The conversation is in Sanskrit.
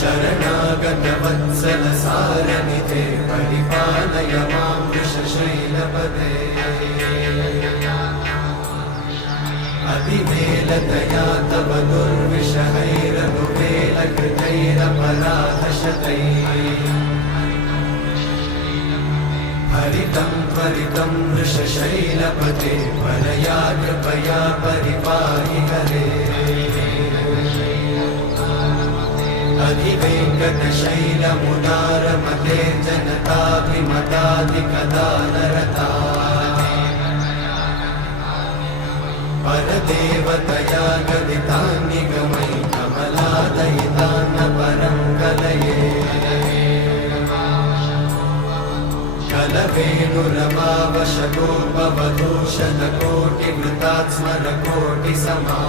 शरणागतवत्सलसारनिधे परिपालय मां वृषशैलपदे अतिवेलतया तव दुर्विषहैरनुवेलकृतैरपराधशतैः हरितं त्वरितं वृषशैलपते परया कृपया परिपाहि हरे अधिवेङ्कटशैलमुदारमते जनताभिमताधिकदानरता परदेवतया गदितान्निगमैः कमलादयितान्न परं कलये कलवेणुरवावशतोपवधूषतकोटिवृतात् स्मरकोटिसमा